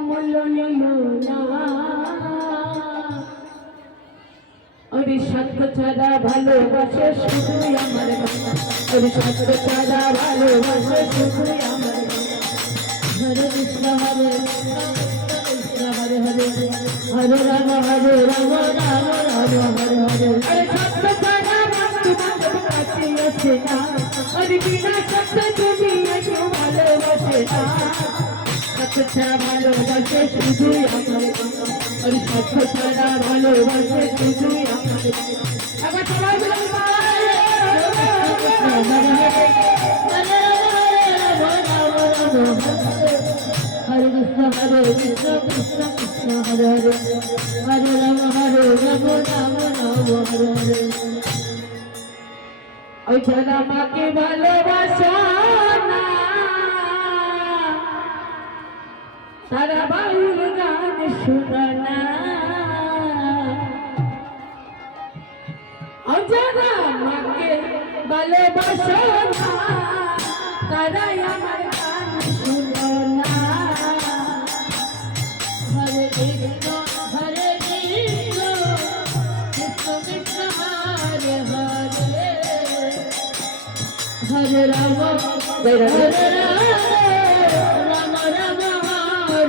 মূল্য নিল না ওরে সত্য ছাড়া ভালোবাসে শুধুই আমার ওরে সত্য ছাড়া ভালোবাসে শুধুই আমার হরে কৃষ্ণ হরে কৃষ্ণ, হরে হরে হরে। রাম হরে রাম রাম রাম হরে হরে হরে। সত্য ছাড়া কাছে আসে না? ওরে বিনা সত্য সত্য ছাড়া ভালোবাসে শুধুই বাবা ওরে সত্য ছাড়া ভালোবাসে শুধুই আমার বাবা আবার সবাই হরে কৃষ্ণ হরে কৃষ্ণ কৃষ্ণ কৃষ্ণ হরে হরে হরে রাম হরে রাম রাম রাম হরে হরে ওই যারা মাকে ভালোবাসা না তারা বাউল গান শুনা ওই মাকে ভালোবাসা না তারাই আমার গান শুনো না হরে কৃষ্ণ হরে কৃষ্ণ কৃষ্ণ কৃষ্ণ হরে হরে হরে রাম হরে রাম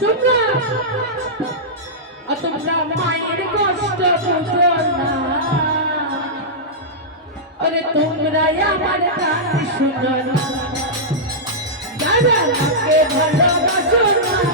তোমরা তোমরা মায়ের কষ্ট বুঝো না। আরে তোমরা আমার গান শুনো না। মাকে ভালোবাসো না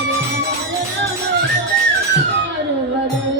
কৃষ্ণ হরে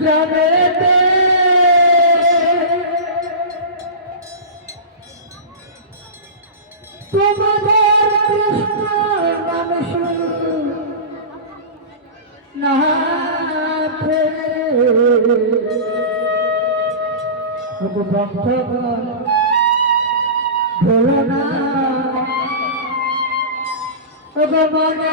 গ্রামেতে। তোমাদের কৃষ্ণ নাম না ভোলো না মনে